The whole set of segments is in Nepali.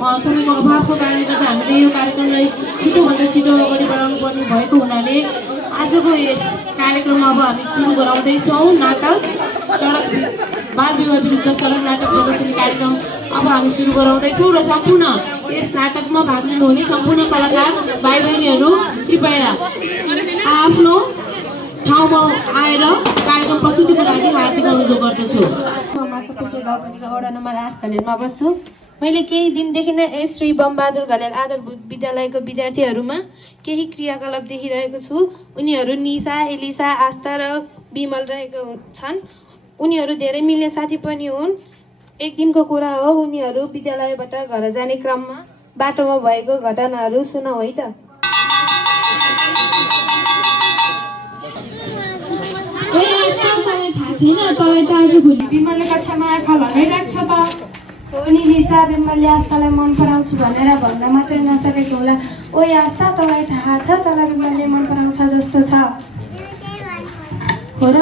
समयको अभावको कारणले गर्दा हामीले यो कार्यक्रमलाई छिटोभन्दा छिटो अगाडि बढाउनु पर्ने भएको हुनाले आजको यस कार्यक्रममा अब हामी सुरु गराउँदैछौँ नाटक सडक बाल विवाह विरुद्ध सडक नाटक प्रदर्शनी कार्यक्रम अब हामी सुरु गराउँदैछौँ र सम्पूर्ण यस नाटकमा भाग लिनुहुने सम्पूर्ण कलाकार भाइ बहिनीहरू कृपया आफ्नो ठाउँमा आएर कार्यक्रम प्रस्तुतिको लागि हार्दिक अनुरोध गर्दछु। म माछापुछ्रे गाउँपालिका वडा नम्बर 8 घलेलमा बस्छु। मैले केही दिनदेखि नै एस श्री बमबहादुर घलेल आधारभूत विद्यालयको विद्यार्थीहरूमा केही क्रियाकलाप देखिरहेको छु। उनीहरू निशा, एलिसा, आस्था र विमल रहेको छन्। उनीहरू धेरै मिल्ने साथी पनि हुन्। एक दिनको कुरा हो, उनीहरू विद्यालयबाट घर जाने क्रममा बाटोमा भएको घटनाहरू सुनौ है त। विमलले कक्षामा आँखा लगाइरहेको छ त। हो नि लिसा, विमलले आस्थालाई मन पराउँछु भनेर भन्न मात्रै नसकेको होला। ओ आस्था, तँलाई थाहा छ तँलाई विमलले मन पराउँछ जस्तो छ? हो र,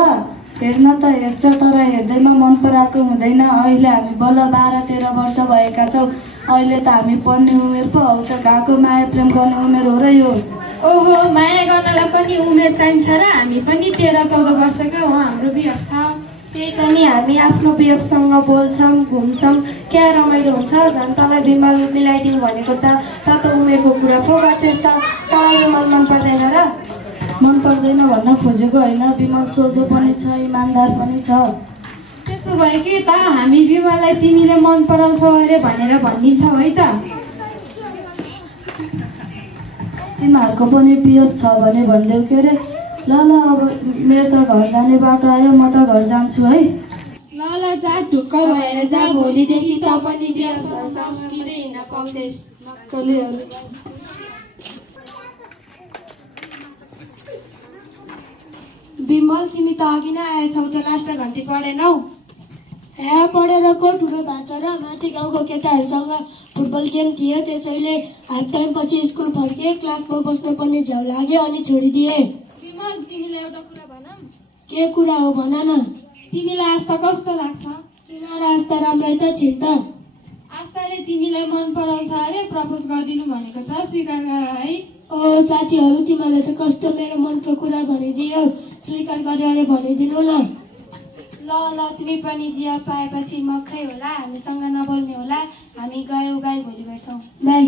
हेर्न त हेर्छ तर हेर्दैमा मन पराएको हुँदैन। अहिले हामी बल्ल 12-13 वर्ष भएका छौँ। अहिले त हामी पढ्ने उमेर पो हो त, गएको माया प्रेम गर्ने उमेर हो र यो। ओहो, माया गर्नलाई पनि उमेर चाहिन्छ र हामी पनि 13-14 वर्षकै हो। हाम्रो बिहेव छ। त्यही त नि, हामी आफ्नो बिहेवसँग बोल्छौँ घुम्छौँ, क्या रमाइलो हुन्छ। झन् तँलाई विमल मिलाइदिउँ भनेको त उमेरको कुरा पो गर्छस् त। तँलाई विमल मन पर्दैन र? मन पर्दैन भन्न खोजेको होइन, विमल सोझो पनि छ, इमान्दार पनि छ। त्यसो भए के त हामी विमललाई तिमीले मन पराउँछौ अरे भनेर भनिदिन्छौ है त? तिमीहरूको पनि बिहेव छ भने भनिदेऊ के अरे। ल अब मेरो त घर जाने बाटो आयो, म त घर जान्छु है। ल जा, ढुक्क भएर जा। भोलिदेखि त पनि बिहेव सस्किँदै हिँड्न पाउँदैस्। नक्कलीहरू। विमल, तिमी त अघि नै आएछौ त, लास्ट घन्टी पढेनौ? पढेर को ठुलो भएको छ र? माथि गाउँको केटाहरूसँग फुटबल गेम थियो, त्यसैले हाफ टाइम पछि स्कुल फर्केँ। क्लासमा बस्नुपर्ने झ्याउ लाग्यो अनि छोडिदिएँ। विमल, तिमीलाई एउटा कुरा भन। के कुरा हो भन न। तिमीलाई आस्था कस्तो लाग्छ? किन आस्था राम्रै त छिन् त। आस्थाले तिमीलाई मन पराउँछ अरे, प्रपोज गरिदिनु भनेको छ, स्वीकार गर है। ओ साथीहरू, तिमीले त कस्तो मेरो मनको कुरा भनिदियो, स्वीकार गरे अरे भनिदिनु न। ल तिमी पनि जिया पाएपछि मक्खै होला, हामीसँग नबोल्ने होला। हामी गयौँ बाई, भोलि भेट्छौँ। बाई।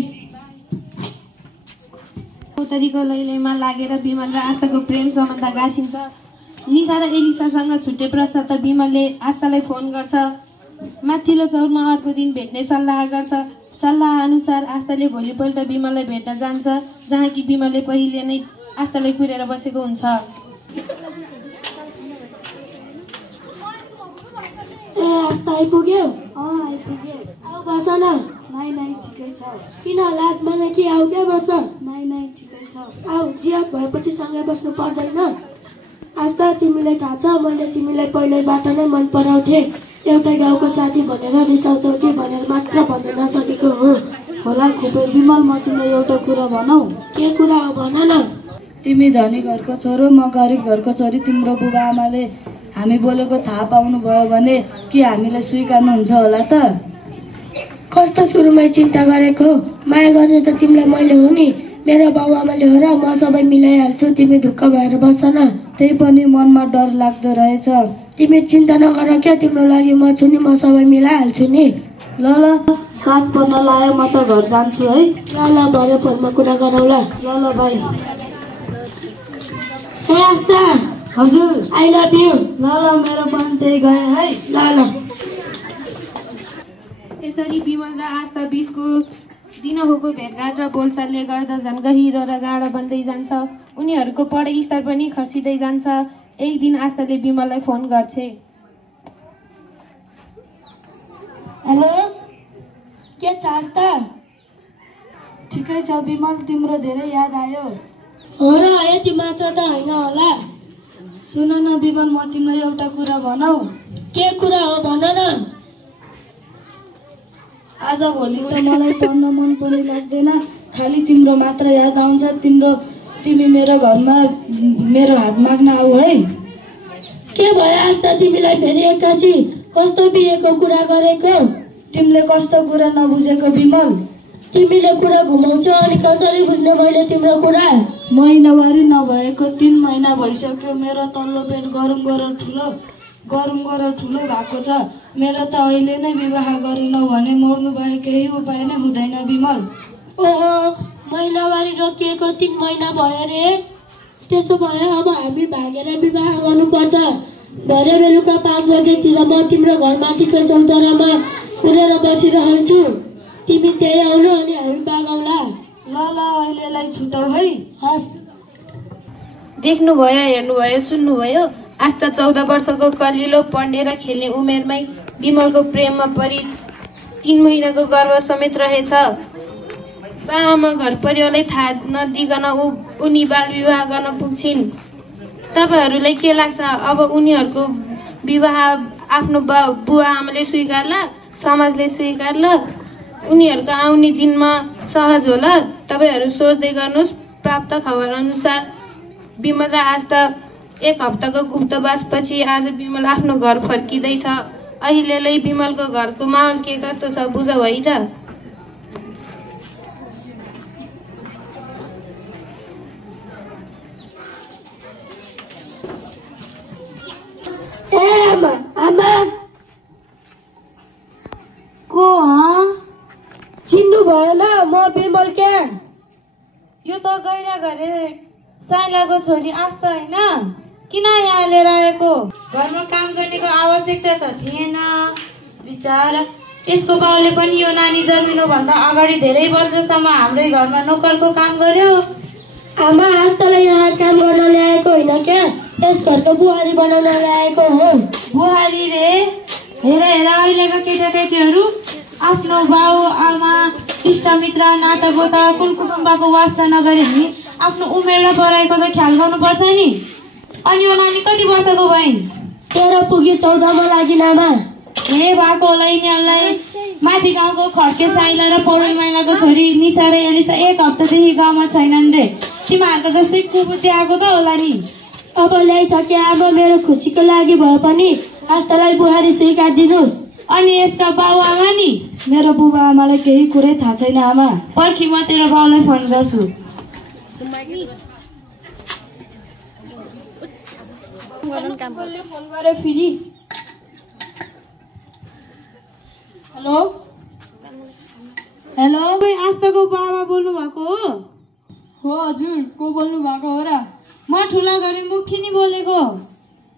उत्तरीको लैलैमा लागेर विमल र आस्थाको प्रेम सम्बन्ध गाँसिन्छ। निशा र एलिसासँग छुट्टे पश्चात त विमलले आस्थालाई फोन गर्छ। माथिल्लो चौरमा अर्को दिन भेट्ने सल्लाह गर्छ। सल्लाह अनुसार आस्थाले भोलिपल्ट विमललाई भेट्न जान्छ, जहाँ कि विमलले पहिले नै आस्थालाई कुरेर बसेको हुन्छ। ए आस्था आइपुग्यो? आइपुग्यो। आऊ बस न। नाइ ठिकै छ। किन लाज मन कि आऊ क्या बस। नाइ ठिकै छ। आऊ, जिया भएपछि सँगै बस्नु पर्दैन। आस्था, तिमीलाई थाहा छ मैले तिमीलाई पहिल्यैबाट नै मन पराउँथेँ। एउटै गाउँको साथी भनेर रिसाउँछौ कि भनेर मात्र भन्न नसकेको हो। होला खुबै। विमल, म तिमीलाई एउटा कुरा भनौ। के कुरा हो भन न। तिमी धनी घरको छोरो, म गरिब घरको छोरी। तिम्रो बुबा आमाले हामी बोलेको थाहा पाउनुभयो भने के हामीलाई स्वीकार्नुहुन्छ होला त? कस्तो सुरुमै चिन्ता गरेको? माया गर्ने त तिमीलाई मैले हो नि, मेरो बाउ आमाले हो र। म सबै मिलाइहाल्छु, तिमी ढुक्क भएर बस न। त्यही पनि मनमा डर लाग्दो रहेछ। तिमी चिन्ता नगर क्या, तिम्रो लागि म छु नि, म सबै मिलाइहाल्छु नि। ल सास पर्न लायो, म त घर जान्छु है। ल भरे फोनमा कुरा गरौँ ल। ल भाइ। ए आस्था। हजुर। I love you. ल मेरो पनि त्यही गयो है। ल। यसरी विमल र आस्था बीचको दिनहुँको भेटघाट र बोलचालले गर्दा झन् गहिरो र गाढो बन्दै जान्छ। उनीहरूको पढाइ स्तर पनि खर्सिँदै जान्छ। एक दिन आस्थाले विमललाई फोन गर्छे। हेलो, के छ आस्था? ठिकै छ विमल, तिम्रो धेरै याद आयो। हो र, यति मात्र त होइन होला। सुन न विमल, म तिमीलाई एउटा कुरा भनौ। के कुरा हो भन न। आज भोलि त मलाई पढ्न मन पनि लाग्दैन, खालि तिम्रो मात्र याद आउँछ। तिमी मेरो घरमा मेरो हात माग्न आऊ है। के भयो आस्था तिमीलाई फेरि एक्कासी? कस्तो बिहेको कुरा गरेको? तिमीले कस्तो कुरा नबुझेको विमल? तिमीले कुरा घुमाउँछौ अनि कसरी बुझ्ने मैले तिम्रो कुरा? महिनावारी नभएको 3 महिना भइसक्यो। मेरो तल्लो पेट गरम गरेर ठुलो भएको छ। मेरो त अहिले नै विवाह गरेनौ भने मर्नु बाहेक केही उपाय नै हुँदैन विमल। ओहो, महिनावारी रोकिएको 3 महिना भयो रे। त्यसो भए अब हामी भागेर विवाह गर्नुपर्छ। भरे बेलुका 5 बजेतिर म तिम्रो घरमाथिको चौतारामा उडेर बसिरहन्छु। तिमी त्यही आउनु अनि हामी भागौँला। ल अहिलेलाई छुटाउ है। हस्। देख्नुभयो, हेर्नुभयो, सुन्नुभयो। आज त 14 वर्षको कलिलो पढ्ने र खेल्ने उमेरमै विमलको प्रेममा परि 3 महिनाको गर्भ समेत रहेछ। बाआमा घर परिवारलाई थाहा नदिकन उनी बाल विवाह गर्न पुग्छिन्। तपाईहरूलाई के लाग्छ, अब उनीहरूको विवाह आफ्नो बुवा आमाले स्वीकार्ला, समाजले स्वीकार्ला, उनीहरूको आउने दिनमा सहज होला? तपाईहरू सोच्दै गर्नुहोस्। प्राप्त खबर अनुसार विमल र आज त 1 हप्ताको गुप्तवासपछि आज विमल आफ्नो घर फर्किँदैछ। अहिलेलाई विमलको घरको माहौल के कस्तो छ बुझौ है त। आमा को चिन्नु भएन? म विमल क्या। यो त गैरा घरे साइलाको छोरी आस्था होइन? किन यहाँ लिएर आएको? घरमा काम गर्नेको आवश्यकता त थिएन। विचार त्यसको बाउले पनि यो नानी जन्मिनुभन्दा अगाडि धेरै वर्षसम्म हाम्रै घरमा नोकरको काम गर्यो। आमा, आस्थालाई यहाँ काम गर्न ल्याएको होइन क्या, यस घरको बुहारी बनाउन ल्याएको हो। बुहारी रे? हेर अहिलेका केटाकेटीहरू आफ्नो बाउ आमा इष्टमित्र नातागोता कुल कुटुम्बको वास्ता नगरे भने आफ्नो उमेर र पढाइको त ख्याल गर्नुपर्छ नि। अनि यो नानी कति वर्षको भइन्? 13 पुगी 14 मा लागिन् आमा। हे भएको होला यिनीहरूलाई। माथि गाउँको खड्के साइला र पौडेल माइलाको छोरी निशा र एलिसा 1 हप्तादेखि गाउँमा छैनन् रे। तिमीहरूको जस्तै कुबुद्धि आएको त होला नि। अब ल्याइसके आमा, मेरो खुसीको लागि भए पनि आस्थालाई बुहारी स्वीकार दिनुहोस्। अनि यसका बाउ आमा नि? मेरो बुबा आमालाई केही कुरै थाहा छैन आमा। पर्खी म तेरो बाउलाई फोन गर्छु। फोन गरे फेरि। हेलो भाइ, आस्थाको बाबा बोल्नु भएको हो? हो हजुर, को बोल्नु भएको हो र? म ठुला घरे मुखिनी बोलेको।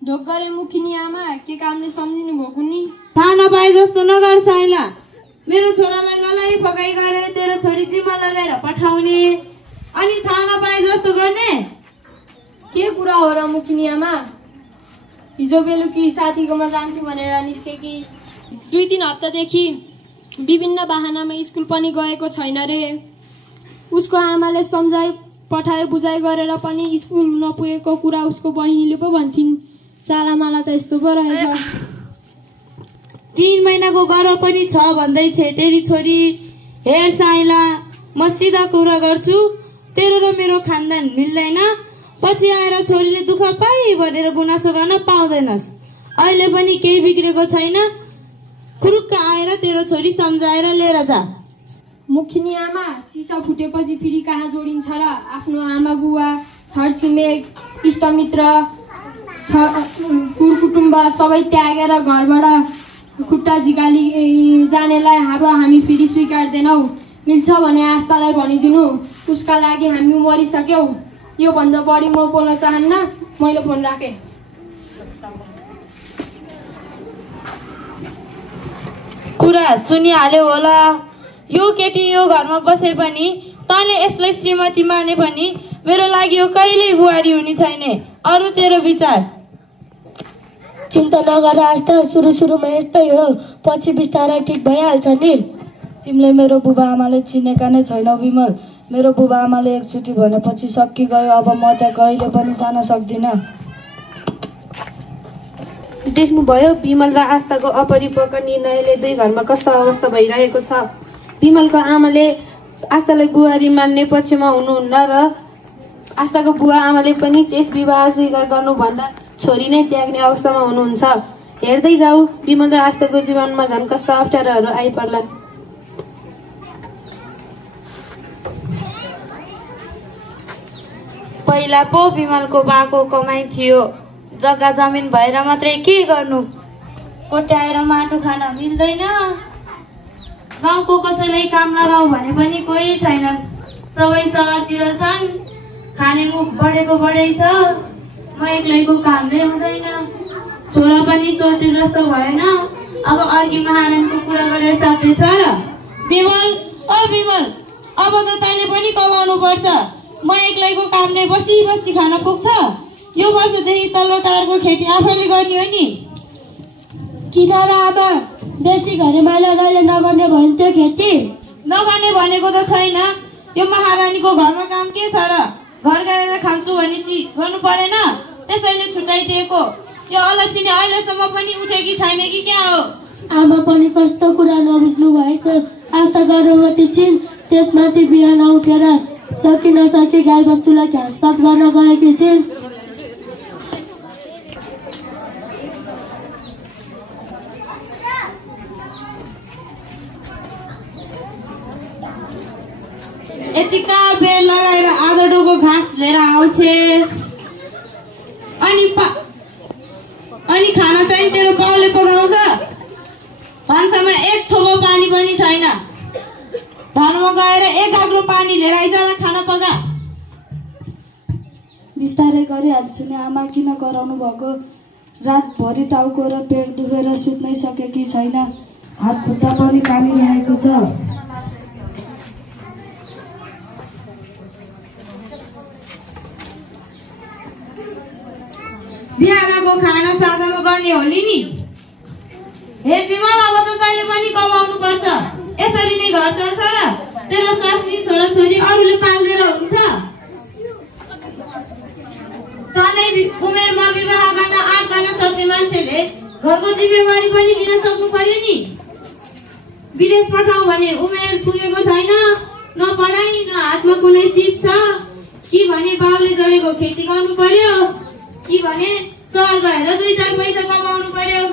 ढोकरे मुखिनी आमा, के कामले सम्झिनु भएको नि? थाहा नपाए जस्तो नगर साइला। मेरो छोरालाई ललाई फकाइ गरेर तेरो छोरी जिम्मा लगाएर पठाउने अनि थाहा नपाए जस्तो गर्ने? के कुरा हो र मुखिनी आमा? हिजो बेलुकी साथीकोमा जान्छु भनेर निस्केकी 2-3 हप्तादेखि विभिन्न बाहनामा स्कुल पनि गएको छैन रे। उसको आमाले सम्झाइ पठाए बुझाइ गरेर पनि स्कुल नपुगेको कुरा उसको बहिनीले पो भन्थिन्। चालामाला त यस्तो पो रहेछ। 3 महिनाको गर्भ पनि छ भन्दैछ तेरी छोरी। हेर साइला, म सिधा कुरा गर्छु, तेरो र मेरो खानदान मिल्दैन। पछि आएर छोरीले दुःख पाए भनेर गुनासो गर्न पाउँदैनस्। अहिले पनि केही बिग्रेको छैन। खुरुक्क आएर तेरो छोरी सम्झाएर लिएर जा। मुखिनी आमा, सिसा फुटेपछि फेरि कहाँ जोडिन्छ र? आफ्नो आमा बुवा, छरछिमेक, इष्टमित्र, कुटुम्ब सबै त्यागेर घरबाट खुट्टा झिकाली जानेलाई अब हामी फेरि स्वीकार्दैनौ। मिल्छ भने आस्थालाई भनिदिनु, उसका लागि हामी मरिसक्यौ। यो भन्दा बढी म बोल्न चाहन्न। मैले फोन राखेँ। कुरा सुनिहाल्यो होला। यो केटी यो घरमा बसे पनि तैँले यसलाई श्रीमती माने पनि मेरो लागि यो कहिल्यै बुहारी हुने छैन। अरू तेरो विचार? चिन्ता नगर आस्था, सुरुमा यस्तै हो, पछि बिस्तारै ठिक भइहाल्छ नि। तिमीले मेरो बुबा आमाले चिनेका नै छैनौ विमल। मेरो बुबा आमाले एकचोटि भनेपछि सकि गयो। अब म त्यहाँ कहिले पनि जान सक्दिनँ। देख्नुभयो विमल र आस्थाको अपरिपक्व निर्णयले 2 घरमा कस्तो अवस्था भइरहेको छ। विमलको आमाले आस्थालाई बुहारी मान्ने पक्षमा हुनुहुन्न र आस्थाको बुवा आमाले पनि त्यस विवाह स्वीकार गर्नुभन्दा छोरी नै त्याग्ने अवस्थामा हुनुहुन्छ। हेर्दै जाऊ, विमल र आस्थाको जीवनमा झन् कस्ता अप्ठ्याराहरू आइपर्लान्। पहिला पो बिमलको बाको कमाइ थियो। जग्गा जमिन भएर मात्रै के गर्नु, कोट्याएर माटो खान मिल्दैन। गाउँको कसैलाई काम लगाऊ भने पनि कोही छैनन्, सबै सहरतिर छन्। खाने मुख बढेको बढै छ, म एक्लैको कामले हुँदैन। छोरा पनि सोचे जस्तो भएन, अब अर्की महारानीको कुरा गरेर साथै छ र। विमल, ओ विमल, अब त तैँले पनि कमाउनु पर्छ। म एक्लैको कामले बसी बसी खान पुग्छ। यो वर्षदेखि तल्लो टारको खेती आफैले गर्ने हो नि। किन र आमा, बेसी घरे माइला दाइले नगर्ने भन्थ्यो खेती? नगर्ने भनेको त छैन। यो महारानीको घरमा काम के छ र? घर गएर खान्छु भनेपछि गर्नु परेन, त्यसैले छुट्याइदिएको। यो अलक्षिणी अहिलेसम्म पनि उठेकी छैन कि क्या हो? आमा पनि कस्तो कुरा नबुझ्नु भएको। आज त गर्भवती छिन्, त्यसमाथि बिहान उठेर सकी नसकी गाई बस्तुलाई घाँसपात गर्न गएकी छिन्। यतिका बेर लगाएर आधो डोको घाँस लिएर आउँछे, अनि खाना चाहिँ तेरो बाउले पकाउँछ। भान्सामा एक थोपो पानी पनि छैन। धनमा गएर एक आग्रो पानी लिएर आइज र खाना पका। बिस्तारै गरिहाल्छु नि आमा, किन कराउनु भएको? रातभरि टाउको र पेट दुखेर सुत्नै सकेकी छैन, हात खुट्टा पनि कामिरहेको छ। बिहानको खाना साँझमा गर्ने होली नि। हे विमल, अब त तैँले पनि कमाउनु पर्छ। यसरी नै घर चल्छ र? तेरो स्वास्नी छोराछोरी अरूले पाल्दैन हुन्छ? सानै उमेरमा विवाह गर्न आँट गर्न सक्ने मान्छेले घरको जिम्मेवारी पनि लिन सक्नु पर्यो नि। विदेश पठाऊ भने उमेर पुगेको छैन, न पढाइ न हातमा कुनै सिप छ। कि भने बाउले जोडेको खेती गर्नु पर्यो, कि भने सहर गएर 2-4 पैसा कमाउनु पर्यो।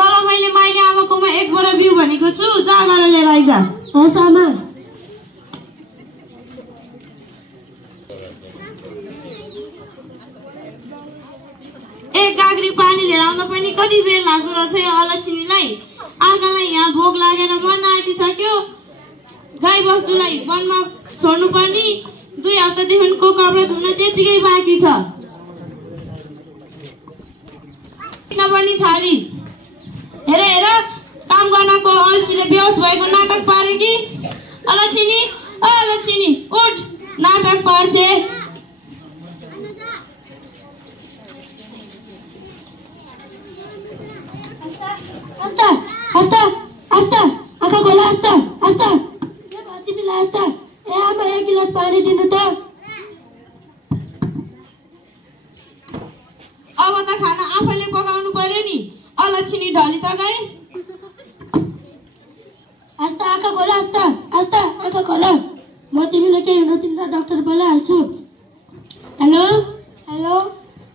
तर मैले माइली आमाकोमा 1 बोरा बिउ भनेको छु, जा गरेर लिएर आइज। हस् आमा। एक गाग्री पानी लिएर आउँदा पनि कति बेर लाग्दो रहेछ यो अलक्षिणीलाई। अर्कालाई यहाँ भोग लागेर मन आँटिसक्यो। गाई बस्तुलाई वनमा छोड्नु पर्ने। 2 हप्तादेखिको कपडा धुन त्यतिकै बाँकी छ। पनि थाली हेर हेर, काम गर्नको अल्छीले बेहोस भएको नाटक पारे कि। अलक्षिणी, अलक्षिणी उठ, नाटक पार्छे। आस्ता आस्ता आस्ता, आँखा खोला आस्ता आस्ता। के भयो तिमीलाई आस्ता? ए आमा, 1 गिलास पानी दिनु त। अब त खाना आफैले पकाउनु पर्यो नि। अलक्षिणी ढली त गए। आस्ता, आँखा खोला आस्ता आस्ता, आँखा खोला। म तिमीलाई केही हुन दिन्न, डाक्टर बोलाइहाल्छु। हेलो हेलो,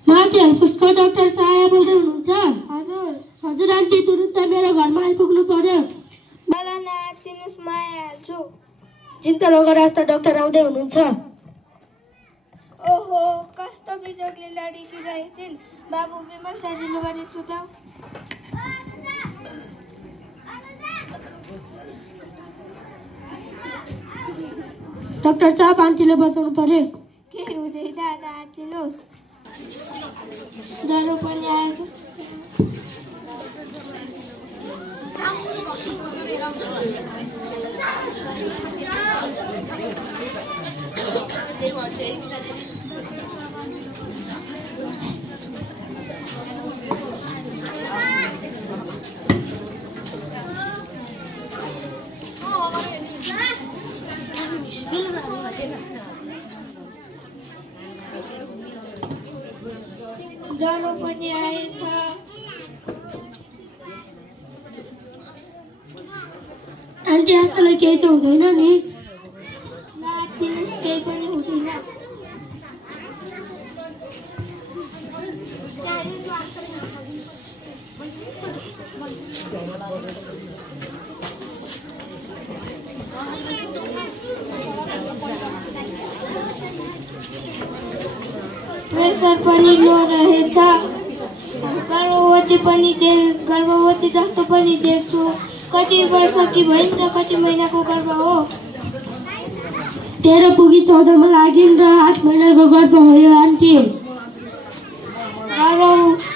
माथि हेल्पको डाक्टर साया बोल्दै हुनुहुन्छ? हजुर। हजुर आन्टी, तुरुन्त मेरो घरमा आइपुग्नु पर्यो। मलाई नआत्तिनुहोस्, म आइहाल्छु। चिन्ता नगर, आस्ता डाक्टर आउँदै हुनुहुन्छ। ओहो, कस्तो बिजोगले लडेकी रहेछन्। बाबु विमल, सजिलो गरी सुताऊ। डाक्टर साहब, आन्टीले बचाउनु पर्यो। केही हुँदैन, नआत्तिनुहोस्। ज्वरो पनि आएछ। ज्वरो पनि आएछ। आन्टी, आजकल केही त हुँदैन नि? नआत्तिनुहोस्, केही पनि हुँदैन। असर पनि लो रहेछ। गर्भवती जस्तो पनि देख्छु। कति वर्ष कि भइन् र कति महिनाको गर्भ हो? 13 पुगी 14 मा लागिन् र 8 महिनाको गर्भ हो यो आन्टी।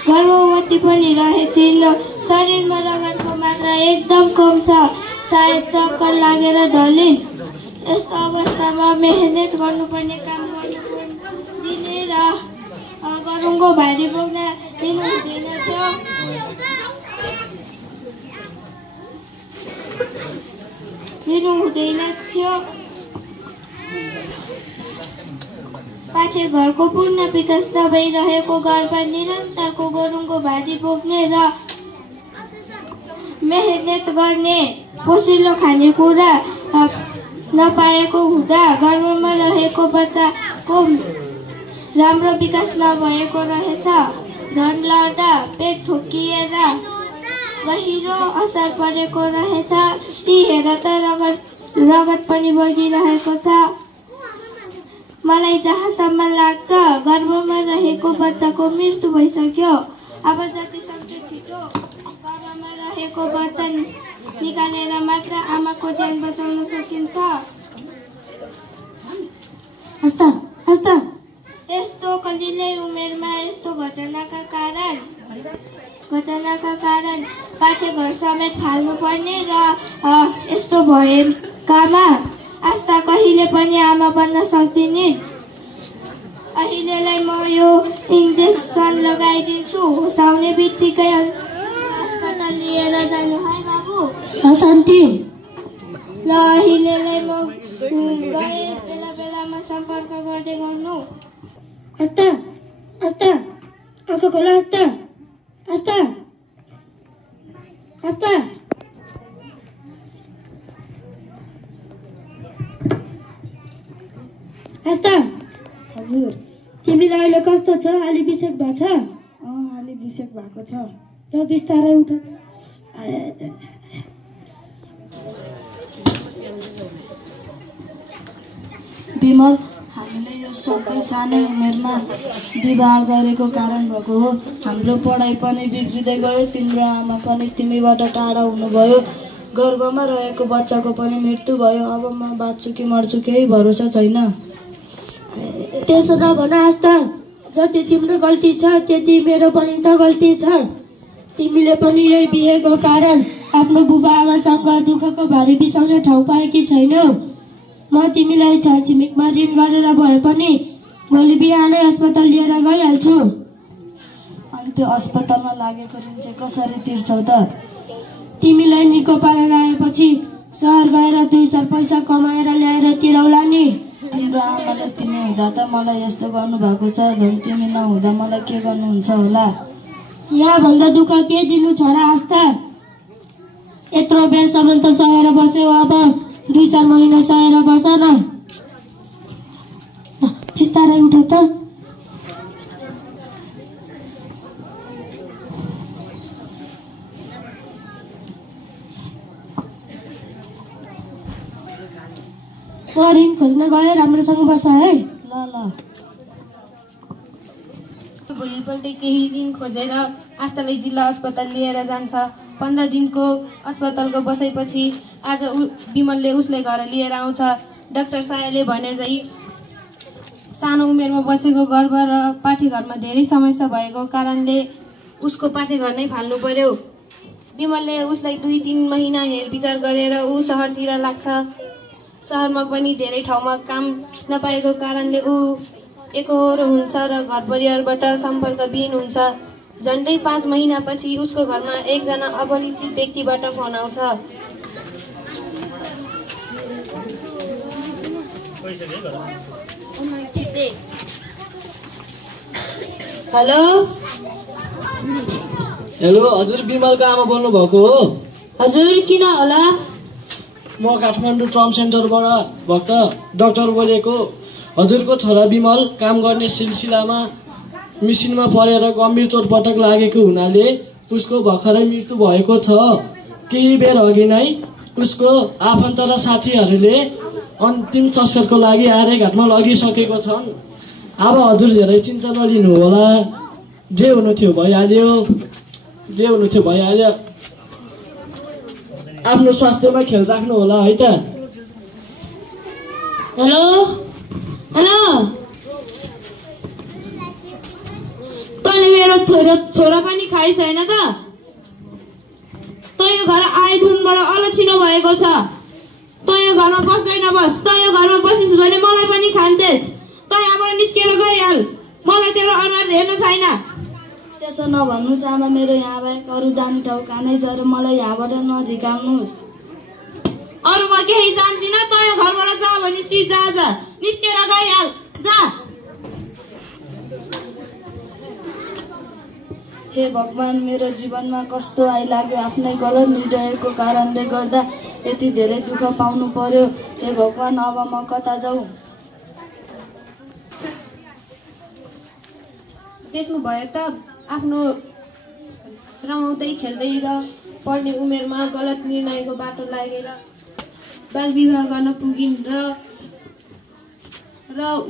गर्भवती पनि रहेछिन्। शरीरमा रगतको मात्रा एकदम कम छ। सायद चक्कर लागेर ढलिन्। यस्तो अवस्थामा मेहनत गर्नुपर्ने काम दिने र गरुङको भारी बोक्न दिनु हुँदैन थियो। पाठे घरको पूर्ण विकास नभइरहेको घरमा निरन्तरको गरुङको भारी बोक्ने र मेहनत गर्ने पोसिलो खानेकुरा नपाएको हुँदा गर्भमा रहेको बच्चाको राम्रो विकास नभएको रहेछ। झन् लड्दा पेट ठोकिएर गहिरो असर परेको रहेछ। ती हेर त रगत पनि बगिरहेको छ। मलाई जहाँसम्म लाग्छ गर्भमा रहेको बच्चाको मृत्यु भइसक्यो। अब जति सक्दो छिटो गर्भमा रहेको बच्चा निकालेर मात्र आमाको ज्यान बचाउन सकिन्छ। यस्तो कलिलै उमेरमा यस्तो घटनाका कारण पाठे घर समेत फाल्नुपर्ने र यस्तो भएकामा आस्था कहिले पनि आमा बन्न सक्दिनन्। अहिलेलाई म यो इन्जेक्सन लगाइदिन्छु। होसाउने बित्तिकै अस्पताल लिएर जानु है बाबु। शान्ति ल अहिलेलाई म गए बेलामा सम्पर्क गर्दै गर्नु। आँखा खोला हजुर तिमीलाई अहिले कस्तो छ? अलि बिसेक भएको छ? अलि बिसेक भएको छ। र बिस्तारै उठ। विमल, हामीले यो सबै सानै उमेरमा विवाह गरेको कारण भएको हो। हाम्रो पढाइ पनि बिग्रिँदै गयो। तिम्रो आमा पनि तिमीबाट टाढा हुनुभयो। गर्भमा रहेको बच्चाको पनि मृत्यु भयो। अब म बाँच्छु कि मर्छु केही भरोसा छैन। त्यसो नभन आस्था। जति तिम्रो गल्ती छ त्यति मेरो पनि त गल्ती छ। तिमीले पनि यही बिहेको कारण आफ्नो बुबा आमासँग दुःखको भारी बिसाउने ठाउँ पाएकी छैनौ। म तिमीलाई छरछिमेकमा ऋण गरेर भए पनि भोलि बिहानै अस्पताल लिएर गइहाल्छु। अनि त्यो अस्पतालमा लागेको ऋण चाहिँ कसरी तिर्छौ त? तिमीलाई निको पारेर आएपछि सहर गएर 2-4 पैसा कमाएर ल्याएर तिरौला नि। तिम्रो आमाले तिमी हुँदा त मलाई यस्तो गर्नुभएको छ। झन् तिमी नहुँदा मलाई के गर्नुहुन्छ होला? यहाँभन्दा दुःख के दिनु छोरा आस्था। यत्रो बेरसम्म त सहेर बस्यो। अब 2-4 महिना सहेर बस न। बिस्तारै उठ त। ऋण खोज्न गए राम्रोसँग बस है। ल भोलिपल्ट केही ऋण खोजेर आस्थालाई जिल्ला अस्पताल लिएर जान्छ। 15 दिनको अस्पतालको बसाइपछि आज विमलले उसलाई घर लिएर आउँछ। डाक्टर सायाले भने झै सानो उमेरमा बसेको गर्भ र पाठेघरमा धेरै समस्या भएको कारणले उसको पाठेघर नै फाल्नु पर्यो। विमलले उसलाई 2-3 महिना हेरविचार गरेर ऊ सहरतिर लाग्छ। सहरमा पनि धेरै ठाउँमा काम नपाएको कारणले ऊ एकहोरो हुन्छ र घर परिवारबाट सम्पर्कविहीन हुन्छ। झन्डै 5 महिनापछि उसको घरमा एकजना अपरिचित व्यक्तिबाट फोन आउँछ। हेलो हजुर, विमलको आमा बोल्नु भएको हो? हजुर, किन होला? म काठमाडौँ ट्रम सेन्टरबाट डाक्टर बोलेको। हजुरको छोरा विमल काम गर्ने सिलसिलामा मिसिनमा परेर गम्भीर चोटपटक लागेको हुनाले उसको भर्खरै मृत्यु भएको छ। केही बेर अघि नै उसको आफन्त र साथीहरूले अन्तिम संस्कारको लागि आर्यघाटमा लगिसकेको छन्। अब हजुर धेरै चिन्ता नलिनु होला, जे हुनु थियो भइहाल्यो, जे हुनु थियो भइहाल्यो। आफ्नो स्वास्थ्यमा ख्याल राख्नु होला है त। हेलो हेलो, तैँले मेरो छोरा पनि खाइ छैन त? तँ यो घर आएदेखिबाट अलक्षिनो भएको छ। तँ यो घरमा बस्दैन बस, तँ यो घरमा बसिस् भने मलाई पनि खान्छेस्। तँ यहाँबाट निस्केर गइहाल, मलाई तेरो अनुहार हेर्नु छैन। त्यसो नभन्नुहोस् आमा, मेरो यहाँ बाहेक अरू जाने ठाउँ कहाँ नै छ र मलाई यहाँबाट नझिकाउनुहोस्। अरू म केही जान्दिनँ, तँ यो घरबाट जा भनेपछि जा, निस्केर गइहाल, जा। हे भगवान, मेरो जीवनमा कस्तो आइलाग्यो, आफ्नै गलत निर्णयको कारणले गर्दा यति धेरै दुःख पाउनु पर्यो। हे भगवान, अब म कता जाउँ? देख्नुभयो त, आफ्नो रमाउँदै खेल्दै र पढ्ने उमेरमा गलत निर्णयको बाटो लागेर बाल विवाह गर्न पुगिन् र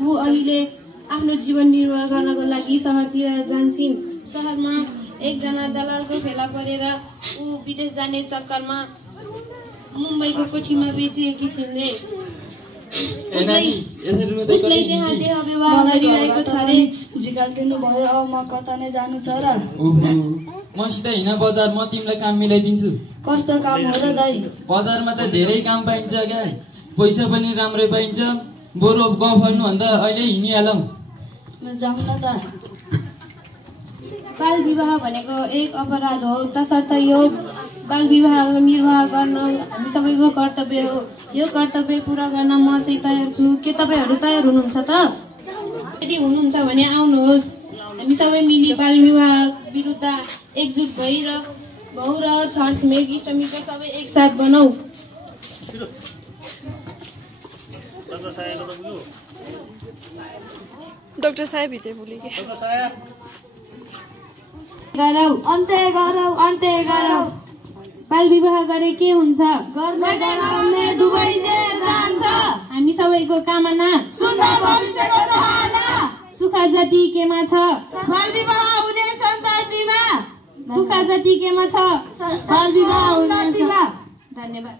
ऊ अहिले आफ्नो जीवन निर्वाह गर्नको लागि सहरतिर जान्छन्। सहरमा एकजना दलालको फेला परेर ऊ विदेश जाने चक्करमा मुम्बईको कोठीमा बेचिएकी छिन् रे। उसले त्यहाँ देह व्यवहार गरिरहेको छ रे। झिकालिदिनु भयो, अब म कता नै जानु छ र? मसित हिँड बजार, म तिमीलाई काम मिलाइदिन्छु। कस्तो काम हो र दाइ? बजारमा त धेरै काम पाइन्छ क्या, पैसा पनि राम्रै पाइन्छ। बरु गाउँ फर्नुभन्दा अहिले हिँडिहालौँ। जाउँ न त। बाल विवाह भनेको एक अपराध हो, तसर्थ यो बाल विवाह निर्वाह गर्न हामी सबैको कर्तव्य हो। यो कर्तव्य पुरा गर्न म चाहिँ तयार छु। के तपाईँहरू तयार हुनुहुन्छ त? यदि हुनुहुन्छ भने आउनुहोस्, हामी सबै मिली बाल विवाह विरुद्ध एकजुट भएर भाउ र छरछिमेक इष्टमित्र सबै एकसाथ बनाऊ। डाक्टर साहेब भित्र बोलेकी। अन्त्य गरौ। बाल विवाह गरे के हुन्छ? हामी सबैको कामना सुख जति केमा छ, बाल विवाह हुने सन्ततिमा दुःख जति केमा छ, बाल विवाह हुने। धन्यवाद। धन्यवाद।